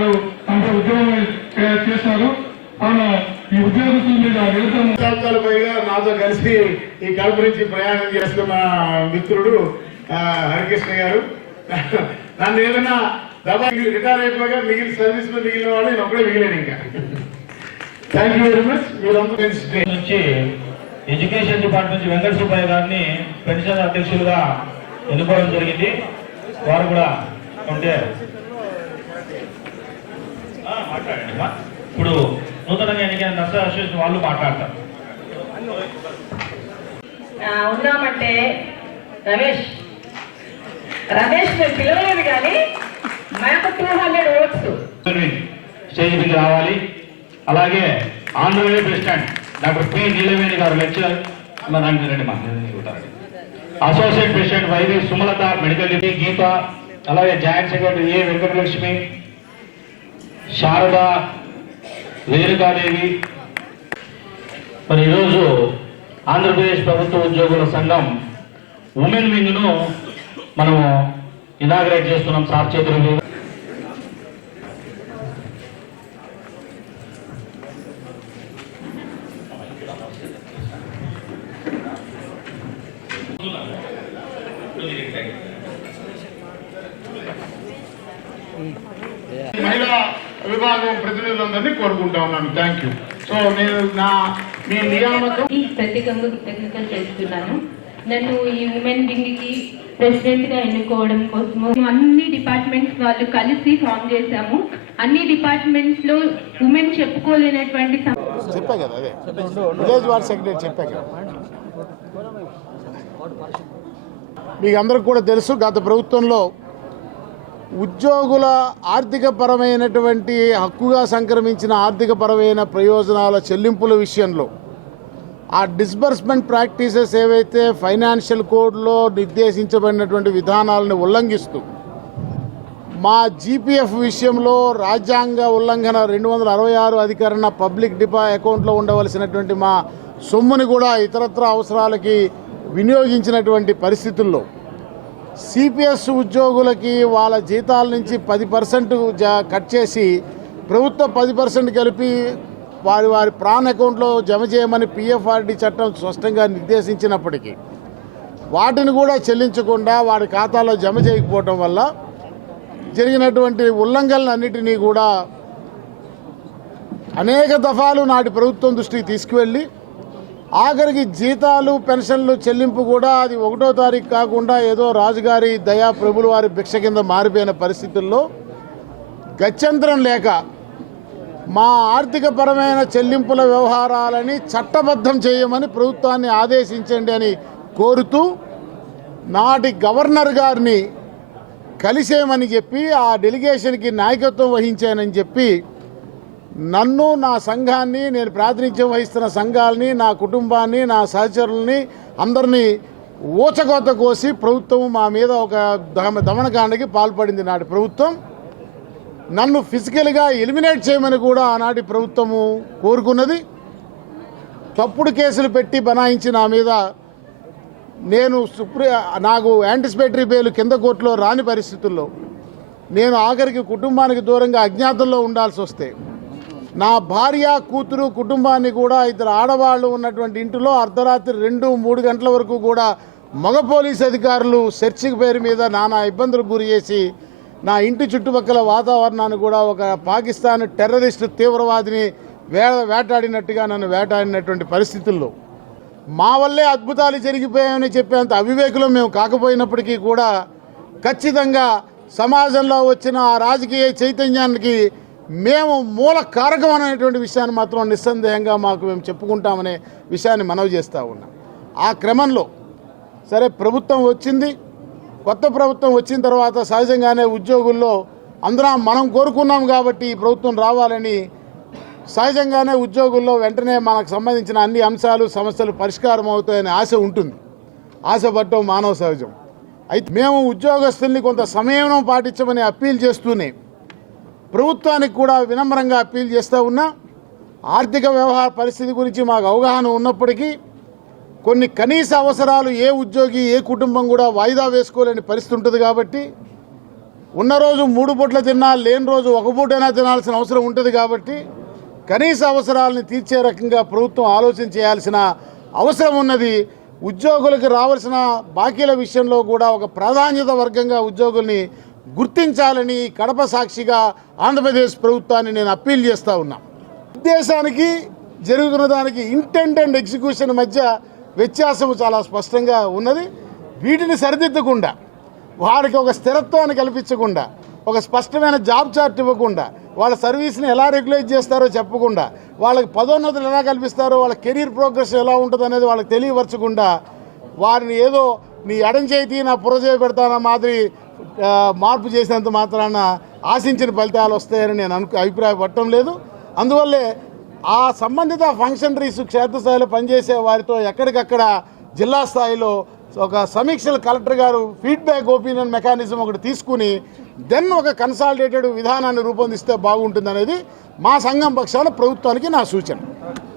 గారు అంత ఉద్యోగం చేశారు ఈ ఉద్యోగస్తుల పైగా నాతో కలిసి ఈ కడప నుంచి ప్రయాణం చేస్తున్న మిత్రుడు హరికృష్ణ గారు నన్ను ఏదైనా దబా రిటైర్ అయిపోగా మిగిలిన సర్వీస్ లో మిగిలిన వాళ్ళు నేను ఒకటే మిగిలేను ఇంకా థ్యాంక్ యూ వెరీ మచ్ మీరందరూ నుంచి ఎడ్యుకేషన్ డిపార్ట్మెంట్ నుంచి వెంకట సుబ్బయ్య గారిని పెన్షన్ అధ్యక్షులుగా ఎన్నుకోవడం జరిగింది వారు కూడా ఉంటే ఇప్పుడు నూతనంగా ఎన్నికైన నర్సరీ అసోసియేషన్ వాళ్ళు మాట్లాడతారు ఉన్నామంటే రమేష్ రమేష్ మీరు పిలవలేదు కానీ మాకు టూ హండ్రెడ్ ఓట్స్ స్టేజ్ మీద రావాలి అలాగే Andhra Pradesh president doctor P Neelaveni garu lecturer రండి మా associate president YV Sumalatha medical degree Geetha అలాగే joint secretary A Venkatalakshmi Sharada వేరుకాదేవి మరి ఈరోజు ఆంధ్రప్రదేశ్ ప్రభుత్వ ఉద్యోగుల సంఘం ఉమెన్ వింగ్ను మనము ఇనాగ్రేట్ చేస్తున్నాం సార్ చేతులు మహిళా విభాగం ప్రతినిధులందరినీ కోరుకుంటా ఉన్నాను థ్యాంక్ యూ సో నేను నా మీ నియామకం ప్రత్యేకంగా కృతజ్ఞతలు చేస్తున్నాను నన్ను ఈ ఉమెన్ ప్రెసిడెంట్ ప్రెసిడెంట్గా ఎన్నుకోవడం కోసము అన్ని డిపార్ట్మెంట్స్ వాళ్ళు కలిసి ఫామ్ చేశాము అన్ని డిపార్ట్మెంట్స్లో ఉమెన్ చెప్పుకోలేనటువంటి చెప్పా కదా అదే విలేజ్ వార్ సెక్రటరీ చెప్పా కదా మీకు అందరికి కూడా తెలుసు గత ప్రభుత్వంలో ఉద్యోగుల ఆర్థిక పరమైనటువంటి హక్కుగా సంక్రమించిన ఆర్థిక పరమైన ప్రయోజనాల చెల్లింపుల విషయంలో ఆ డిస్బర్స్మెంట్ ప్రాక్టీసెస్ ఏవైతే ఫైనాన్షియల్ కోడ్లో నిర్దేశించబడినటువంటి విధానాలను ఉల్లంఘిస్తూ మా జీపీఎఫ్ విషయంలో రాజ్యాంగ ఉల్లంఘన రెండు వందల అరవై ఆరు అధికరణ పబ్లిక్ డిపా అకౌంట్లో ఉండవలసినటువంటి మా సొమ్ముని కూడా ఇతరత్ర అవసరాలకి వినియోగించినటువంటి పరిస్థితుల్లో సిపిఎస్ ఉద్యోగులకి వాళ్ళ జీతాల నుంచి పది పర్సెంట్ కట్ చేసి ప్రభుత్వం పది పర్సెంట్ కలిపి వారి వారి ప్రాణ్ అకౌంట్లో జమ చేయమని పిఎఫ్ఆర్డి చట్టం స్పష్టంగా నిర్దేశించినప్పటికీ వాటిని కూడా చెల్లించకుండా వారి ఖాతాలో జమ చేయకపోవటం వల్ల జరిగినటువంటి అన్నిటినీ కూడా అనేక దఫాలు నాటి ప్రభుత్వం దృష్టికి తీసుకువెళ్ళి ఆఖరికి జీతాలు పెన్షన్లు చెల్లింపు కూడా అది ఒకటో తారీఖు కాకుండా ఏదో రాజుగారి దయా ప్రభులు వారి భిక్ష కింద మారిపోయిన పరిస్థితుల్లో గత్యంతరం లేక మా ఆర్థికపరమైన చెల్లింపుల వ్యవహారాలని చట్టబద్ధం చేయమని ప్రభుత్వాన్ని ఆదేశించండి అని కోరుతూ నాటి గవర్నర్ గారిని కలిసేమని చెప్పి ఆ డెలిగేషన్కి నాయకత్వం వహించానని చెప్పి నన్ను నా సంఘాన్ని నేను ప్రాతినిధ్యం వహిస్తున్న సంఘాలని నా కుటుంబాన్ని నా సహచరుల్ని అందరినీ ఊచకోత కోసి ప్రభుత్వం మా మీద ఒక దమనకాండకి పాల్పడింది నాటి ప్రభుత్వం నన్ను ఫిజికల్గా ఎలిమినేట్ చేయమని కూడా ఆనాటి ప్రభుత్వము కోరుకున్నది తప్పుడు కేసులు పెట్టి బనాయించి నా మీద నేను సుప్రీ నాకు యాంటిసిపేటరీ బెయిల్ కింద కోర్టులో రాని పరిస్థితుల్లో నేను ఆఖరికి కుటుంబానికి దూరంగా అజ్ఞాతంలో ఉండాల్సి వస్తే నా భార్య కూతురు కుటుంబాన్ని కూడా ఇద్దరు ఆడవాళ్ళు ఉన్నటువంటి ఇంటిలో అర్ధరాత్రి రెండు మూడు గంటల వరకు కూడా మగ పోలీస్ అధికారులు సెర్చింగ్ పేరు మీద నానా ఇబ్బందులకు గురి చేసి నా ఇంటి చుట్టుపక్కల వాతావరణాన్ని కూడా ఒక పాకిస్తాన్ టెర్రరిస్టు తీవ్రవాదిని వే వేటాడినట్టుగా నన్ను వేటాడినటువంటి పరిస్థితుల్లో మా వల్లే అద్భుతాలు జరిగిపోయాయని చెప్పేంత అవివేకులు మేము కాకపోయినప్పటికీ కూడా ఖచ్చితంగా సమాజంలో వచ్చిన ఆ రాజకీయ చైతన్యానికి మేము మూల కారకం అనేటువంటి విషయాన్ని మాత్రం నిస్సందేహంగా మాకు మేము చెప్పుకుంటామనే విషయాన్ని మనవి చేస్తూ ఉన్నాం ఆ క్రమంలో సరే ప్రభుత్వం వచ్చింది కొత్త ప్రభుత్వం వచ్చిన తర్వాత సహజంగానే ఉద్యోగుల్లో అందరం మనం కోరుకున్నాం కాబట్టి ఈ ప్రభుత్వం రావాలని సహజంగానే ఉద్యోగుల్లో వెంటనే మనకు సంబంధించిన అన్ని అంశాలు సమస్యలు పరిష్కారం అవుతాయనే ఆశ ఉంటుంది ఆశపడటం మానవ సహజం అయితే మేము ఉద్యోగస్తుల్ని కొంత సమయం పాటించమని అప్పీల్ చేస్తూనే ప్రభుత్వానికి కూడా వినమ్రంగా అప్పీల్ చేస్తూ ఉన్నా ఆర్థిక వ్యవహార పరిస్థితి గురించి మాకు అవగాహన ఉన్నప్పటికీ కొన్ని కనీస అవసరాలు ఏ ఉద్యోగి ఏ కుటుంబం కూడా వాయిదా వేసుకోలేని పరిస్థితి ఉంటుంది కాబట్టి ఉన్న రోజు మూడు పూట్ల తిన్నా లేని రోజు ఒక పూటైనా తినాల్సిన అవసరం ఉంటుంది కాబట్టి కనీస అవసరాలను తీర్చే రకంగా ప్రభుత్వం ఆలోచన చేయాల్సిన అవసరం ఉన్నది ఉద్యోగులకు రావాల్సిన బాకీల విషయంలో కూడా ఒక ప్రాధాన్యత వర్గంగా ఉద్యోగుల్ని గుర్తించాలని కడప సాక్షిగా ఆంధ్రప్రదేశ్ ప్రభుత్వాన్ని నేను అప్పీల్ చేస్తూ ఉన్నా ఉద్దేశానికి జరుగుతున్న దానికి ఇంటెంట్ అండ్ ఎగ్జిక్యూషన్ మధ్య వ్యత్యాసం చాలా స్పష్టంగా ఉన్నది వీటిని సరిదిద్దకుండా వారికి ఒక స్థిరత్వాన్ని కల్పించకుండా ఒక స్పష్టమైన జాబ్ చార్ట్ ఇవ్వకుండా వాళ్ళ సర్వీస్ని ఎలా రెగ్యులేట్ చేస్తారో చెప్పకుండా వాళ్ళకి పదోన్నతులు ఎలా కల్పిస్తారో వాళ్ళ కెరీర్ ప్రోగ్రెస్ ఎలా ఉంటుంది అనేది వాళ్ళకి తెలియపరచకుండా వారిని ఏదో నీ ఎడం నా పురజే పెడతానా మాదిరి మార్పు చేసినంత మాత్రాన ఆశించిన ఫలితాలు వస్తాయని నేను అను అభిప్రాయపడటం లేదు అందువల్లే ఆ సంబంధిత ఫంక్షనరీస్ క్షేత్రస్థాయిలో పనిచేసే వారితో ఎక్కడికక్కడ జిల్లా స్థాయిలో ఒక సమీక్షలు కలెక్టర్ గారు ఫీడ్బ్యాక్ ఒపీనియన్ మెకానిజం ఒకటి తీసుకుని దెన్ ఒక కన్సాలిడేటెడ్ విధానాన్ని రూపొందిస్తే బాగుంటుందనేది మా సంఘం పక్షాన ప్రభుత్వానికి నా సూచన